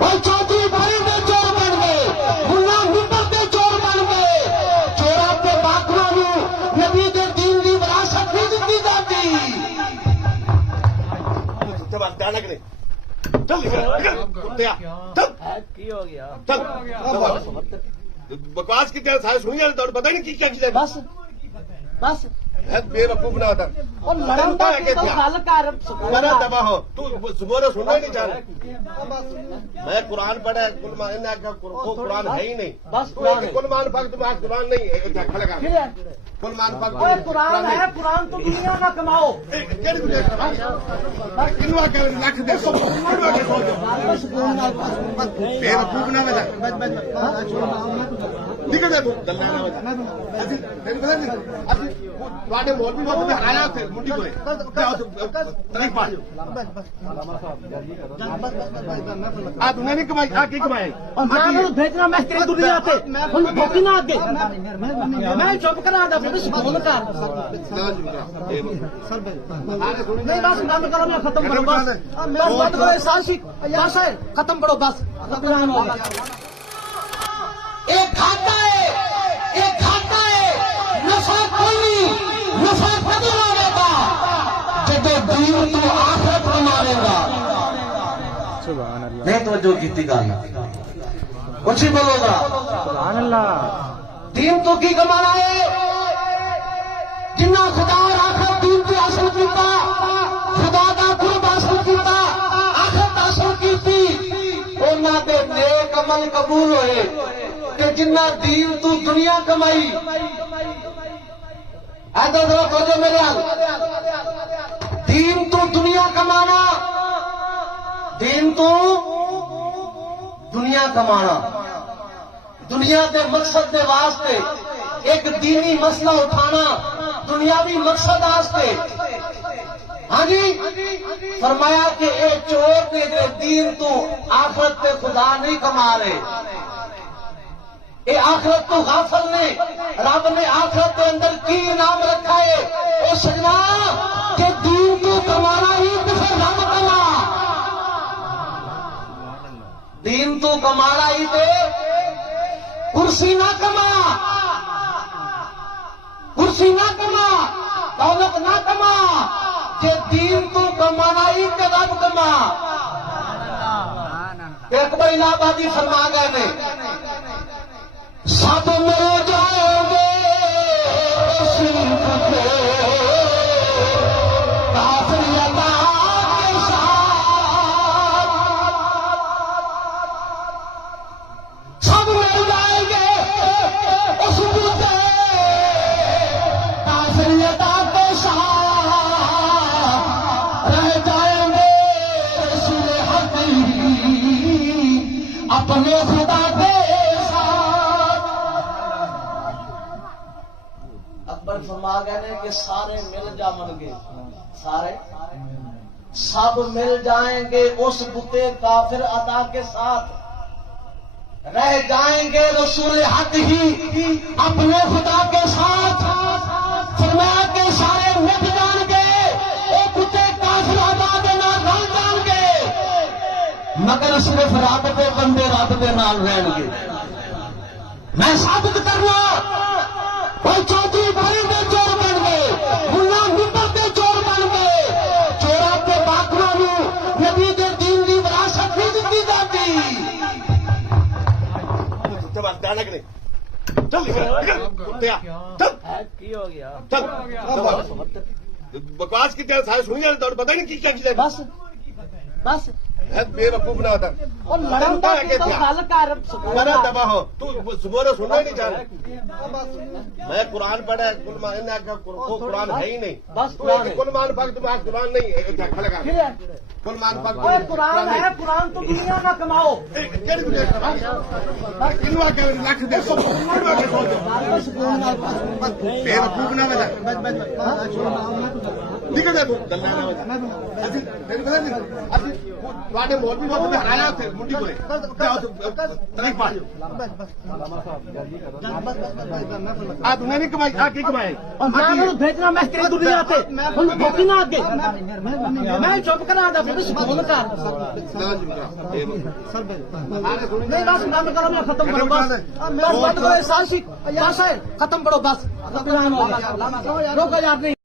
भाई चौधरी भाई ने चोर बन गए, मुन्ना मिट्टर के चोर बन गए, चोरा के बाकुआ नबी के दीन की विरासत नहीं दी जाती। चल कुत्तिया चल की हो गया चल बकवास की तरह सारे सुनी जाते पता ही नहीं क्या चीज है। बस बस बेवकूफ ना होता और लड़ता है क्या तो हल कर मेरा दबा हो तू सुबह सुनना ही नहीं चाह रहा। मैं कुरान पढ़ा कुरान है ही नहीं, बस कुरान है। कुलमान पक तुम्हारा कुरान नहीं है कुलमान पक कुरान है, कुरान तो दुनिया का कमाओ। लख देखो बेवकूफ ना बता निकल जा तू ਤੁਹਾਡੇ ਮੌਲਵੀ ਲੋਕ ਤੇ ਆਇਆ ਉੱਥੇ ਮੁੰਡੀ ਕੋਲੇ ਤਰੀਕ ਪਾ ਆ ਤੂੰ ਨਹੀਂ ਕਮਾਈ ਆ ਕੀ ਕਮਾਇਆ मैं भेजना मैं तेरी दुनिया से ठोकी ना आगे मैं चुप करा दा फिर सुकून कर नहीं बस बंद करो मैं खत्म करो बस बंद करो सासी बस है खत्म करो बस एक खाता है नशा कोई नशा कभी मारेगा जब दीन तू आखिरत में मारेगा। नहीं तो जो की गल कुछ ही बोलोगा दीन तो की कमाना है जिन्ना खुदा और आखिरत दीन की हासिल किया खुदा का कुर्ब हासिल किया आखिरत हासिल की उन्होंने दे नेक अमल कबूल होए कि जिन्ना दीन तू दुनिया कमाई। ऐसा जरा सोचो मेरे हाल दीन तू दुनिया कमाना दीन तू दुनिया कमाना दुनिया के मकसद के वास्ते एक दीनी मसला उठाना दुनियावी मकसद वास्ते। हाँ जी फरमाया कि एक चोर ने दीन तू आखिरत पे खुदा नहीं कमा रहे ये आखिरत तो गाफल ने रब ने आखिरत के अंदर की इनाम रखा है वो सजना के दीन तू कमाना ही तो फिर रब कमा दीन तू कमाना ही ते कुर्सी ना कमा दौलत ना कमा जे दीन तू कमाना ही ते रब कमा। एक बार इलाहाबादी फरमा गए ने सब मिल जाओगे काफिरियता के साथ सब मिल जाएंगे उस बूते काफिरियता के साथ रह जाएंगे रसूल हक अपने खुदा के फरमा गए कि सारे मिल जाएंगे सारे सब मिल जाएंगे उस बुते काफिर अदा के साथ रह जाएंगे रसूल हक ही अपने खुदा के साथ। फरमाया के सारे मिट जाएंगे वो बुते काफिर अदा के नाल रल जाएंगे मगर सिर्फ रब के बंदे रब के नाल रहेंगे। मैं साबित करना भाई चौधरी भाई ने चोर बन गए, मुन्ना मिट्टर के चोर बन गए, चोरा के बाकुआ नबी के दीन की विरासत नहीं दी जाती। चल कुत्तिया चल की हो गया चल बकवास की तरह सारे सुनी जाते पता ही नहीं क्या चीज है। बस बस बेवकूफ ना होता और लड़ता है तो हल कर मेरा दबा हो तू सुबह सुनना ही नहीं चाह रहा। मैं कुरान पढ़ा कुरान है ही नहीं, बस कुरान है। कुलमान पक तुम्हारा कुरान नहीं है कुलमान पक कुरान है, कुरान तो दुनिया का कमाओ। लख देखो बेवकूफ ना बता ਨਿਕਲ ਜਾ ਤੂੰ ਗੱਲਾਂ ਨਾ ਅਸੀਂ ਤੈਨੂੰ ਪਤਾ ਨਹੀਂ ਅਸੀਂ ਤੁਹਾਡੇ ਮੌਲਵੀ ਨੂੰ ਉੱਥੇ ਹਰਾਇਆ ਉੱਥੇ ਮੁੰਡੀ ਕੋਲੇ ਤਰੀਕ ਪਾ ਆ ਤੂੰ ਨਹੀਂ ਕਮਾਈ ਆ ਕੀ ਕਮਾਏ ਮੈਂ ਉਹਨੂੰ ਭੇਜਣਾ ਮੈਂ ਤੇਰੀ ਦੁਨੀਆ ਤੇ ਹੁਣ ਭੇਜੀ ਨਾ ਅੱਗੇ ਮੈਂ ਚੁੱਪ ਕਰਾ ਦਾ ਫਿਰ ਸਕੂਲ ਕਰ नहीं बस बंद करो मैं खत्म करो बस बंद करो साल सी खत्म करो बस रोको यार नहीं